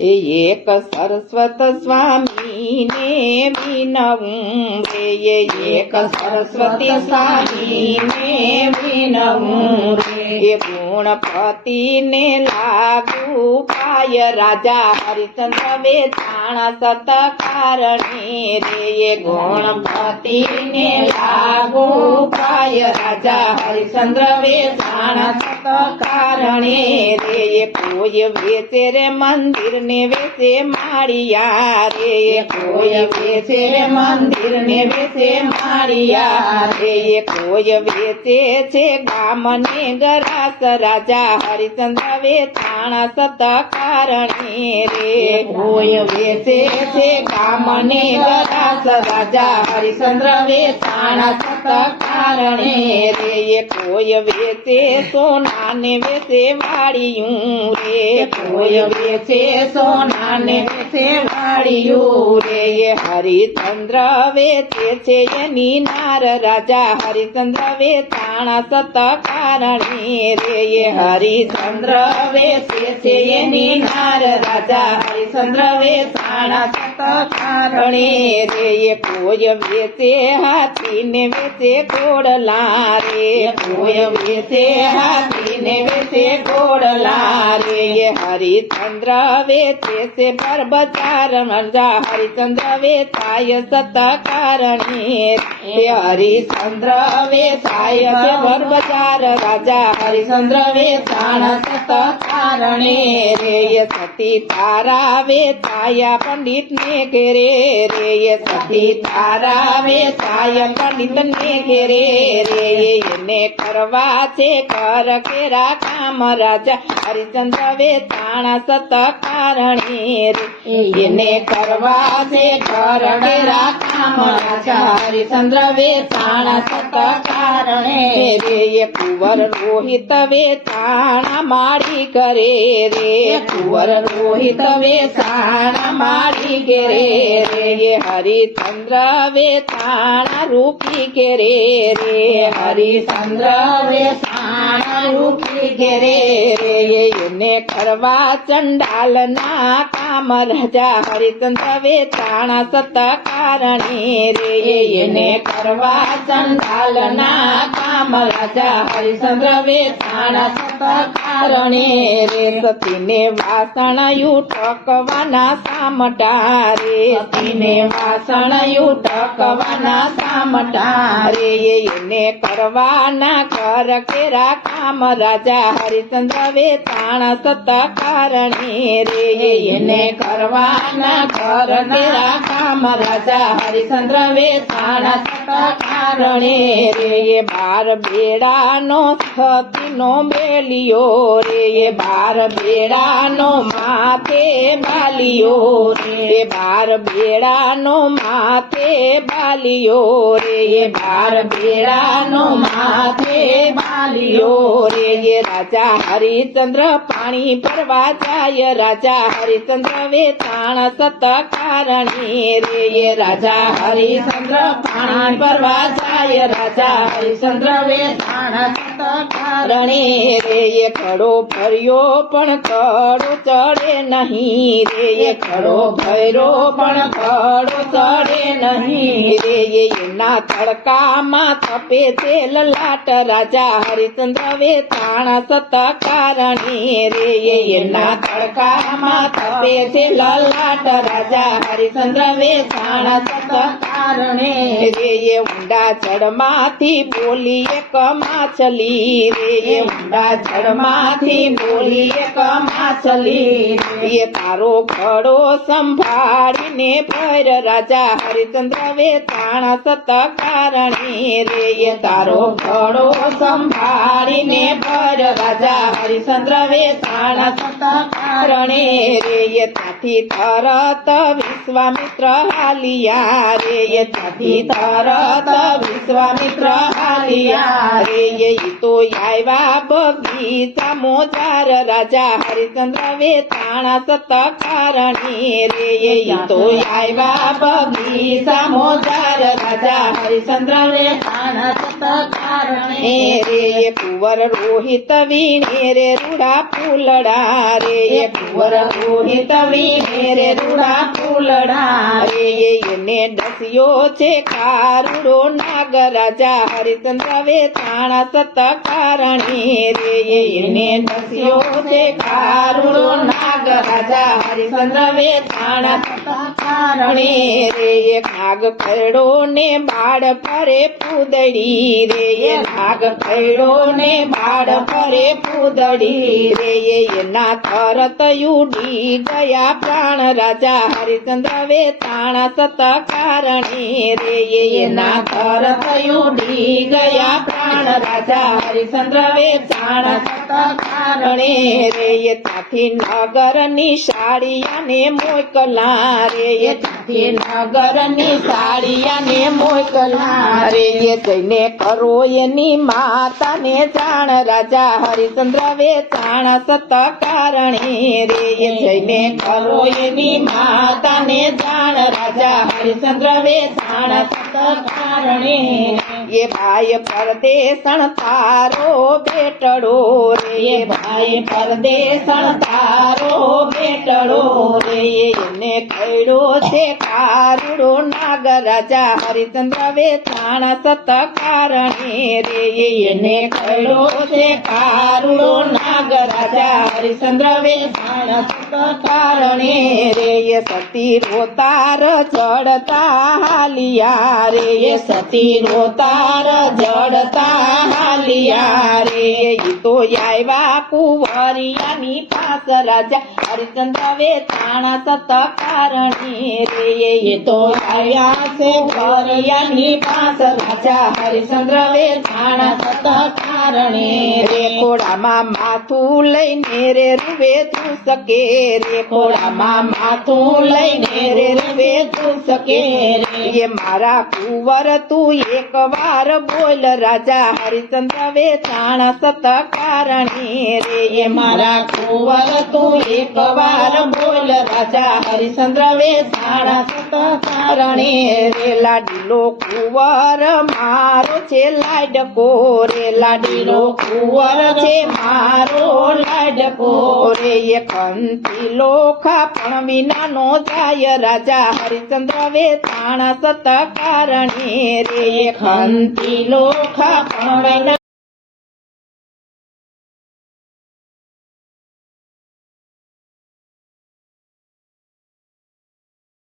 એક સરસ્વત સ્વામીને વિનવું રે, એક સરસ્વતી સ્વામીને વિનવું રે, ગુણપતિને લાગુ પાય રાજા હરિચંદ્ર વેચાણ સતકારણે રે, ગુણપતિને લાગુ પાય રાજા હરિચંદ્ર વેચાણ સતકારણે રે, કોઈ વેચે રે મંદિર ને વેચે માળિયા રે, કોઈ વેચે રે મંદિર ને વેચે માળિયા રે, કોઈ વેચે છે ગામ ને ગરાસ રાજા હરિચંદ્ર વેચાણ સતકારણે રે, કોઈ વેચે છે ગામ ને ગરાસ રાજા હરિચંદ્ર વેચાણ સતકારણે રે, કોઈ વેચે સોના ને વેચે વાળિયું રે, કોઈ વેચે સોના ને વેચે વાળિયું રે, હરિચંદ્ર વેચે છે એની નાર રાજા હરિચંદ્ર વેચાણ સતકારણે રે, હરિચંદ્ર વેચે છે એની નાર રાજા હરિચંદ્ર વેચાણ સતકારણે રે, કોઈ વેચે હાથી ને વેચે ઘોડલા રે, કોઈ વેચે હાથી ને વેચે ઘોડલા રે, હરિચંદ્ર વેચે છે પર બજાર રાજા હરિચંદ્ર વેચાય સતકારણે રે, હરિચંદ્ર વેચાય છે પર બજાર રાજા હરિચંદ્ર વેચાણ સતકારણે રે, સતી તારા વેચાયા પંડિત ને ઘેરે રે, સતી તારા વેચાય પંડિત ને ઘેરે રે, એને કરવા છે કર કેરા કામ રાજા હરિચંદ્ર વેચાણ સતકારણે રે, એને કરવા છે કર કેરા કામ રાજા હરિચંદ્ર વેચાણ સતકારણે રે, કુંવર રોહિત વેચાણ માળી કરે રે, કુંવર રોહિત વેચાણ માળી કરે રે, હરિચંદ્ર વેચાણ રૂપી કરે રે, હરિચંદ્ર વેચાણ રૂપી કરે રે, એને કરવા ચંડાલ ના કામ રાજા હરિચંદ્ર વેચાણ સતકારણે રે, એને કરવા ચંડાલ ના કામ રાજા હરિચંદ્ર વેચાણ સતકારણે રે, સતીને વાસણ યુટકવાના સામટા રે, સતીને વાસણ યુટકવાના સામટા રે, એને કરવાના કર કેરા કામ રાજા હરિચંદ્ર વેચાણ સતકારણે રે, એને કરવાના કર કેરા કામ રાજા હરિચંદ્ર વેચાણ સતકારણે રે, બાર બેડાનો સતીનો બેલિયો રે, બાર બેડાનો માથે બાલિયો રે, બાર બેડાનો માથે બાલિયો રે, બાર બેડાનો માથે બાલિયો રે, રાજા હરિચંદ્ર પાણી ભરવા જાય રાજા હરિચંદ્ર વેચાણ સતકારણે રે, રાજા હરિચંદ્ર પાણી ભરવા જાય રાજા હરિચંદ્ર વેચાણ સતકારણે રે, ખડો ભર્યો પણ ખડો ચડે નહીં રે, ખડો ભર્યો પણ ખડો ચડે નહીં રે, એના તડકામાં તપે છે લલાટ રાજા હરિચંદ્ર વેચાણ સતકારણે રે, એના તડકામાં તપે છે લલાટ રાજા હરિચંદ્ર વેચાણ સતકારણે રે, ઊંડા જળમાંથી બોલી એક માછલી રે, ઊંડા જળમાંથી બોલી એક માછલી રે, તારો ઘડો સંભાળીને ભર રાજા હરિચંદ્ર વેચાણ સતકારણે રે, તારો ઘડો સંભાળીને ભર રાજા હરિચંદ્ર વેચાણ સતકારણે રે, ત્યાંથી તરત વિશ્વામિત્ર હાલિયા રે, ત્યાંથી તરત વિશ્વામિત્ર હાલિયા રે ઈ તો આવ્યા બગીચા મોજાર રાજા હરિશ્ચંદ્ર વેચાણા સતકારણી રે ઈ તો આવ્યા બગીચા મોજાર રાજા હરિશ્ચંદ્ર વેચાણા સતકારણી રે કુંવર રોહિત વીણે રે રૂડા ફૂલડા રે કુંવર રોહિત વીણે રે રૂડા ફૂલડા રે એને ડસ્યો છે કારુડો નાગ રાજા હરિશ્ચંદ્ર વેચાણા સતકારણી રે એને ડસ્યો છે કારુડો નાગ રાજા હરિશ્ચંદ્ર વેચાણા સતકારણી રે નાગ ખરડો ને બાળ ફરે ફૂદડી રે નાગ ખરડો ને બાળ ફરે ફૂદડી રે એના તરત ઉડી ગયા પ્રાણ રાજા હરિશ્ચંદ્ર વેચાણા સતકારણી રે એના તરત ઉડી ગયા પ્રાણ રાજા હરિશ્ચંદ્ર વેચાણા સતકારણી રે ત્યાંથી નગર ની સાડિયાને મોકલા રે ત્યાંથી નગર ની સાડિયાને મોકલા રે જઈને કરો એની માતાને જાણ રાજા હરિશ્ચંદ્ર વેચાણા સતકારણી રે જઈને કરો એની માતાને જાણ રાજા હરિશ્ચંદ્ર વેચાણા સતકારણી એ ભાઈ પરદેશણ તારો બેટડો રે ભાઈ પરદેશણ તારો બેટડો રે એને ખડ્યો છે કારુડો નાગ રાજા હરિશ્ચંદ્ર વેચાણા સતકારણી રે એને ખડ્યો છે કારુડો નાગ રાજા હરિશ્ચંદ્ર વેચાણા સતકારણી રે સતી રોતાર ચડતા હાલિયા રે સતી રોતાર જડતા હાલિયા રે ઈ તો આવ્યા કુંવરિયાની પાસ રાજા હરિશ્ચંદ્ર વેચાણા સતકારણી રે ઈ તો આવ્યા છે કુંવરિયાની પાસ રાજા હરિશ્ચંદ્ર વેચાણા સતકારણી રે ખોડામાં માથું લઈને રે રૂવે તું શકે રે ખોડામાં માથું લઈને રે રૂવે તું શકે રે એ મારા કુંવર તું એક વાર બોલ રાજા હરિશ્ચંદ્ર વેચાણા સતકારણી રે એ મારા કુંવર તું એક વાર બોલ રાજા હરિશ્ચંદ્ર વેચાણા સતકારણી રે લાડીલો કુંવર મારો છે લાડકો રે લાડીલો કુંવર છે મારો લાડકો રે એ કંથી લોખા પણ વિનાનો જાય રાજા હરિશ્ચંદ્ર વેચાણા સતકારણી રે ખંતી લોખા પણ